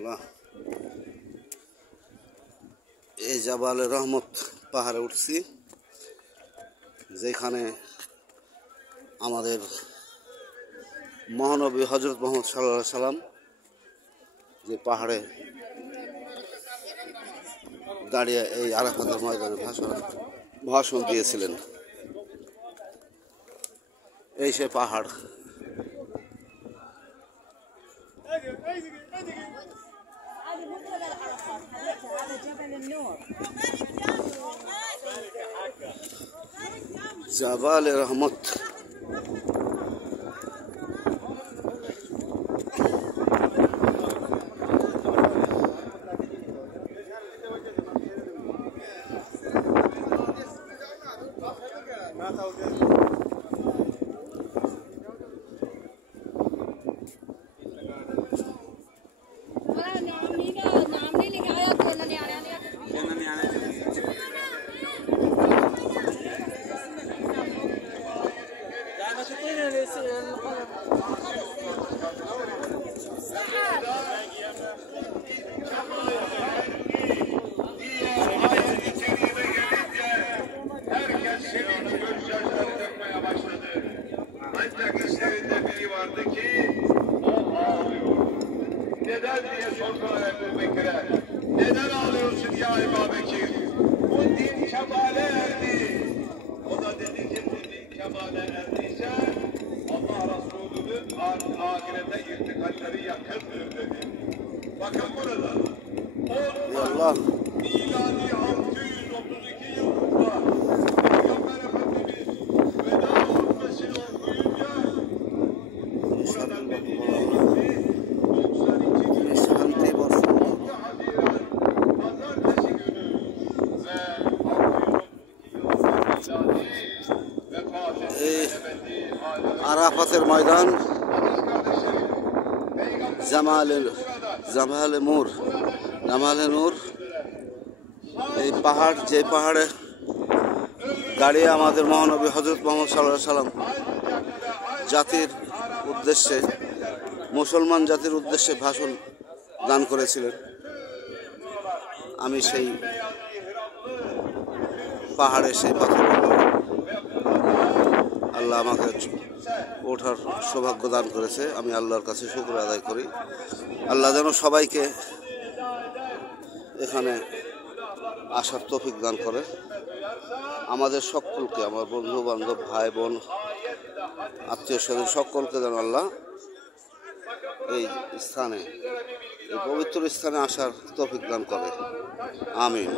আল্লাহ, এই জাবালে রহমত পাহাড়ে উঠছি, যেখানে আমাদের মহানবী হজরত মোহাম্মদ সাল্লাল্লাহু আলাইহি সাল্লাম যে পাহাড়ে দাঁড়িয়ে এই আরাফাতের ময়দানে ভাষণ দিয়েছিলেন। এই সে পাহাড়। জাবালে রহমত। Neden diye sordular Ebu Bekir'e. Neden ağlıyorsun ya Ebu Bekir? Bu din kemale erdi. O da dedi ki bu din kemale erdiyse Allah Resulü'nün ahirete irtikalleri yakındır dedi. Bakın burada. Allah. Miladi 632 yılında Peygamber Efendimiz veda hutbesini okuyunca burada dediği আরাফাতের ময়দান, জামালে নূর। এই পাহাড়, যে পাহাড়ে দাঁড়িয়ে আমাদের মহানবী হজরত মোহাম্মদ সাল্লাল্লাহু আলাইহি সাল্লাম জাতির উদ্দেশ্যে, মুসলমান জাতির উদ্দেশ্যে ভাষণ দান করেছিলেন। আমি সেই পাহাড়ে, সেই পাথর, আল্লাহ আমাকে ওঠার সৌভাগ্য দান করেছে। আমি আল্লাহর কাছে শুকর আদায় করি। আল্লাহ যেন সবাইকে এখানে আসার তৌফিক দান করে। আমাদের সকলকে, আমার বন্ধু বান্ধব, ভাই বোন, আত্মীয় স্বজন সকলকে যেন আল্লাহ এই স্থানে, এই পবিত্র স্থানে আসার তৌফিক দান করে। আমিন।